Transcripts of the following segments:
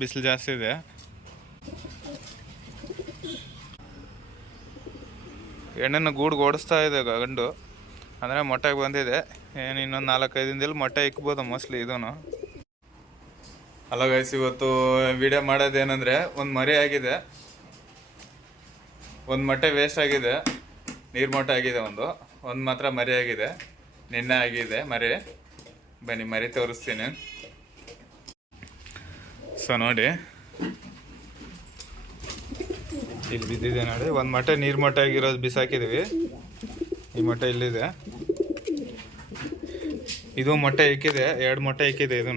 ಬಿಸಿಲು ಜಾಸ್ತಿ ಇದೆ. ಹೆಣ್ಣನ್ನು ಗೂಡ್ಗೆ ಓಡಿಸ್ತಾ ಇದೆ ಗಂಡು, ಅಂದರೆ ಮೊಟ್ಟೆಗೆ ಬಂದಿದೆ. ಏನು ಇನ್ನೊಂದು 4-5 ದಿನದಲ್ಲಿ ಮೊಟ್ಟೆ ಇಕ್ಬೋದು ಮೋಸ್ಟ್ಲಿ ಇದೂ. ಅಲ್ಲ ಗೈಸ್, ಇವತ್ತು ವಿಡಿಯೋ ಮಾಡೋದೇನೆಂದರೆ ಒಂದು ಮರಿ ಆಗಿದೆ, ಒಂದು ಮೊಟ್ಟೆ ವೇಸ್ಟ್ ಆಗಿದೆ, ನೀರು ಮೊಟ್ಟೆ ಆಗಿದೆ, ಒಂದು ಮಾತ್ರ ಮರಿ ಆಗಿದೆ, ನಿನ್ನೆ ಆಗಿದೆ ಮರಿ. ಬನ್ನಿ ಮರಿ ತೋರಿಸ್ತೀನಿ. ಸೊ ನೋಡಿ, ಇಲ್ಲಿ ಬಿದ್ದಿದೆ ನೋಡಿ. ಒಂದು ಮೊಟ್ಟೆ ನೀರು ಮೊಟ್ಟೆ ಆಗಿರೋದು ಬಿಸಾಕಿದ್ದೀವಿ. ಈ ಮೊಟ್ಟೆ ಇಲ್ಲಿದೆ. ಇದು ಮೊಟ್ಟೆ ಇಕ್ಕಿದೆ, 2 ಮೊಟ್ಟೆ ಇಕ್ಕಿದೆ ಇದೂ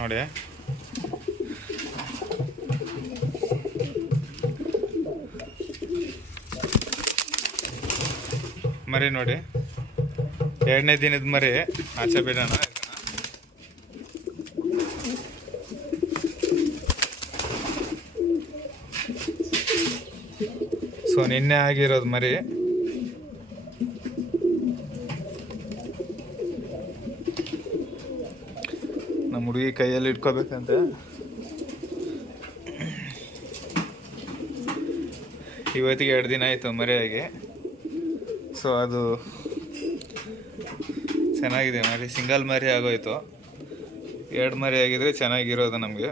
ನೋಡಿ. ಮರಿ ನೋಡಿ, 2ನೇ ದಿನದ ಮರಿ. ಆಚೆ ಬಿಡೋಣ. ಸೊ ನಿನ್ನೆ ಆಗಿರೋದು ಮರಿ. ನಮ್ಮ ಹುಡುಗಿ ಕೈಯಲ್ಲಿ ಇಟ್ಕೋಬೇಕಂತ. ಇವತ್ತಿಗೆ 2 ದಿನ ಆಯಿತು ಮರಿಯಾಗಿ. ಸೊ ಅದು ಚೆನ್ನಾಗಿದೆ ಮರಿ, ಸಿಂಗಲ್ ಮರಿ ಆಗೋಯ್ತು. 2 ಮರಿ ಆಗಿದ್ರೆ ಚೆನ್ನಾಗಿರೋದು ನಮಗೆ.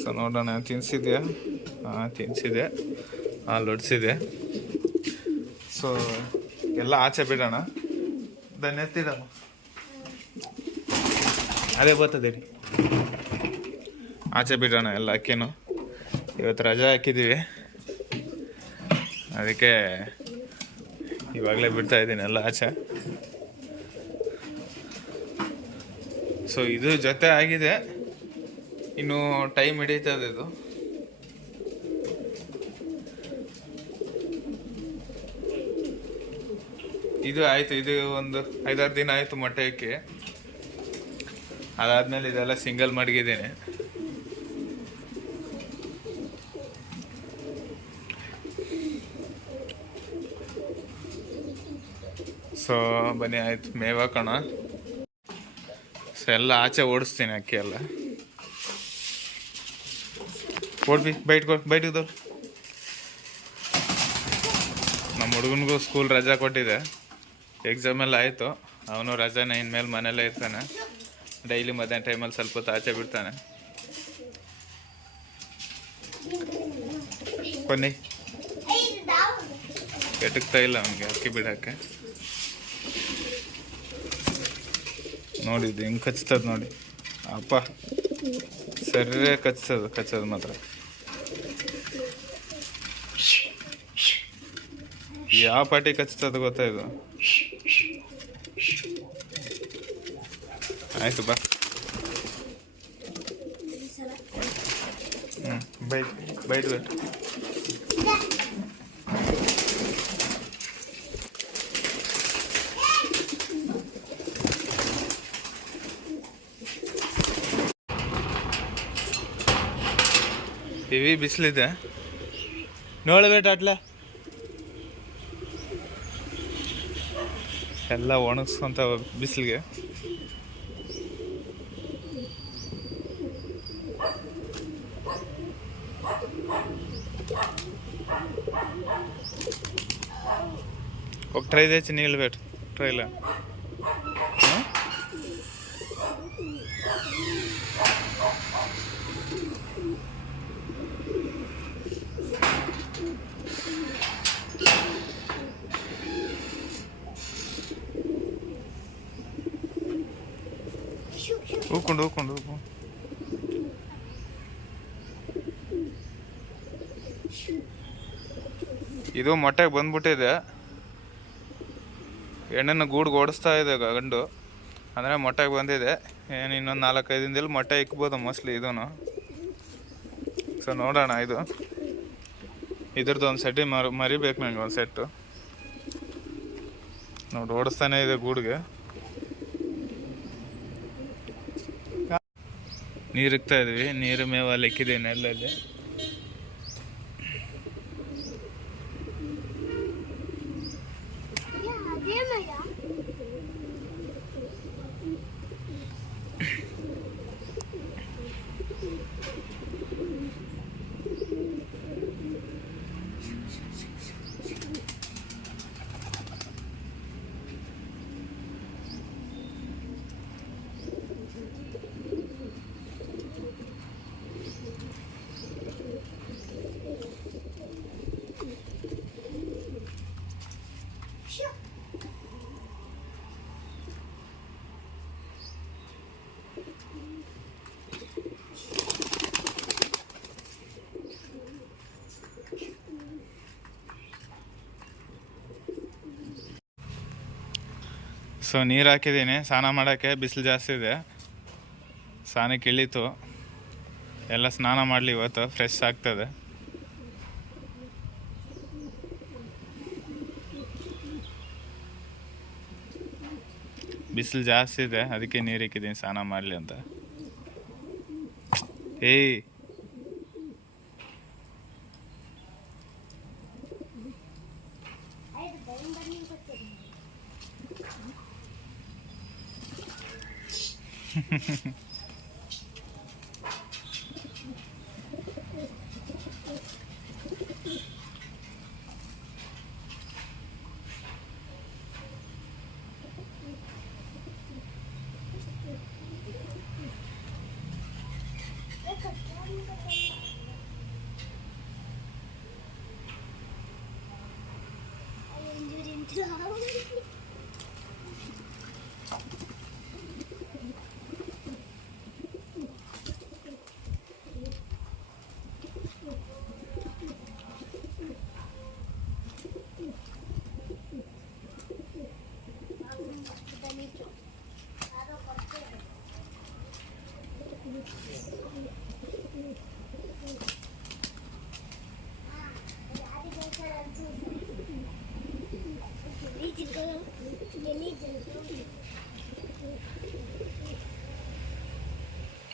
ಸೊ ನೋಡೋಣ, ತಿನ್ನಿಸಿದ್ಯಾ? ಹಾಂ ತಿನ್ನಿಸಿದೆ, ಹಾಲು ಹೊಡ್ಸಿದೆ. ಸೊ ಎಲ್ಲ ಆಚೆ ಬಿಡೋಣ. ಎತ್ತಿಡಮ್ಮ, ಅದೇ ಬರ್ತದೆ ರೀ. ಆಚೆ ಬಿಡೋಣ ಎಲ್ಲ ಅಕ್ಕಿನೂ. ಇವತ್ತು ರಜೆ ಹಾಕಿದ್ದೀವಿ, ಅದಕ್ಕೆ ಇವಾಗಲೇ ಬಿಡ್ತಾ ಇದ್ದೀನಿ ಎಲ್ಲ ಆಚೆ. ಸೊ ಇದು ಜೊತೆ ಆಗಿದೆ, ಇನ್ನು ಟೈಮ್ ಹಿಡೀತದೆ ಇದು. ಇದು ಆಯಿತು, ಇದು ಒಂದು 5-6 ದಿನ ಆಯಿತು ಮೊಟ್ಟೆ ಇಕ್ಕಿ. ಅದಾದಮೇಲೆ ಇದೆಲ್ಲ ಸಿಂಗಲ್ ಮಡಗಿದ್ದೀನಿ. ಸೊ ಬನ್ನಿ, ಆಯಿತು ಮೇವು ಹಾಕೋಣ. ಸೊ ಎಲ್ಲ ಆಚೆ ಓಡಿಸ್ತೀನಿ ಅಕ್ಕಿ ಎಲ್ಲ. ಓಡ್ಬಿ, ಬೈಟ್ದು. ನಮ್ಮ ಹುಡುಗನಿಗೂ ಸ್ಕೂಲ್ ರಜಾ ಕೊಟ್ಟಿದೆ, ಎಕ್ಸಾಮ್ ಎಲ್ಲ ಆಯಿತು. ಅವನು ರಜಾನ ಇನ್ಮೇಲೆ ಮನೆಯಲ್ಲೇ ಇರ್ತಾನೆ. ಡೈಲಿ ಮಧ್ಯಾಹ್ನ ಟೈಮಲ್ಲಿ ಸ್ವಲ್ಪ ಹೊತ್ತು ಆಚೆ ಬಿಡ್ತಾನೆ. ಕೊನ್ನಿ ಎಟಕ್ತಾ ಇಲ್ಲ ಅವನಿಗೆ ಅಕ್ಕಿ ಬಿಡೋಕ್ಕೆ. ನೋಡಿದ್ದು ಹಿಂಗೆ ಕಚ್ತದ ನೋಡಿ. ಅಪ್ಪ ಸರಿಯೇ ಕಚ್ಚೋದು ಮಾತ್ರ. ಯಾವ ಪಾಟಿ ಕಚ್ತದ ಗೊತ್ತಾ ಇದು? ಆಯ್ತು ಬಾ. ಬೈಟ್ ಇವಿ ಬಿಸಿಲಿದೆ ನೋಡ್ಬೇಟ ಅಟ್ಲ ಎಲ್ಲ ಒಣಗಿಸ್ಕೊಂತ ಬಿಸಿಲಿಗೆ. ఒక ట్రై తెచ్చి నీళ్ళు పెట్టు ట్రైలో. ಊಕೊಂಡು ಇದು ಮೊಟ್ಟೆಗೆ ಬಂದ್ಬಿಟ್ಟಿದೆ. ಹೆಣ್ಣನ್ನು ಗೂಡ್ಗೆ ಓಡಿಸ್ತಾ ಇದೆ ಗಂಡು, ಅಂದರೆ ಮೊಟ್ಟೆಗೆ ಬಂದಿದೆ. ಏನು ಇನ್ನೊಂದು 4-5 ದಿನದಲ್ಲಿ ಮೊಟ್ಟೆ ಇಕ್ಬೋದು ಮೋಸ್ಟ್ಲಿ ಇದೂ. ಸೊ ನೋಡೋಣ. ಇದ್ರದ್ದು ಒಂದು ಸೆಟ್ಟಿ ಮರಿಬೇಕು ನನಗೆ, ಒಂದು ಸೆಟ್ಟು. ನೋಡಿ ಓಡಿಸ್ತಾನೆ ಇದೆ ಗೂಡ್ಗೆ. ನೀರು ಇಕ್ತಾ ಇದ್ವಿ, ನೀರು ಮೇವು ಅಲ್ಲಿ ಇಕ್ಕಿದ್ದೀವಿ ನೆಲ್ಲಲ್ಲಿ. ಸೊ ನೀರು ಹಾಕಿದ್ದೀನಿ ಸ್ನಾನ ಮಾಡೋಕ್ಕೆ. ಬಿಸಿಲು ಜಾಸ್ತಿ ಇದೆ, ಸ್ನಾನಕ್ಕೆ ಇಳೀತು. ಎಲ್ಲ ಸ್ನಾನ ಮಾಡಲಿ ಇವತ್ತು, ಫ್ರೆಶ್ ಆಗ್ತದೆ. ಬಿಸಿಲು ಜಾಸ್ತಿ ಇದೆ, ಅದಕ್ಕೆ ನೀರು ಇಕ್ಕಿದ್ದೀನಿ ಸ್ನಾನ ಮಾಡಲಿ ಅಂತ. ಏಯ್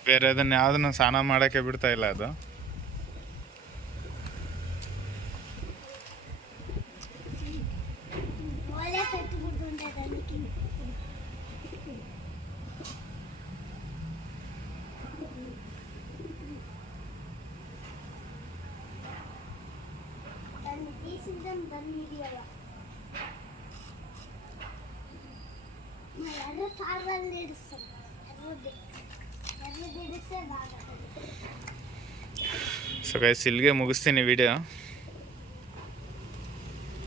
ಬೇರೆ ಅದನ್ನ ಯಾವ್ದನ್ನ ಸ್ನಾನ ಮಾಡೋಕ್ಕೆ ಬಿಡ್ತಾ ಇಲ್ಲ ಅದು. ಸೊ ಗೈಸ್, ಇಲ್ಲಿಗೆ ಮುಗಿಸ್ತೀನಿ ವಿಡಿಯೋ.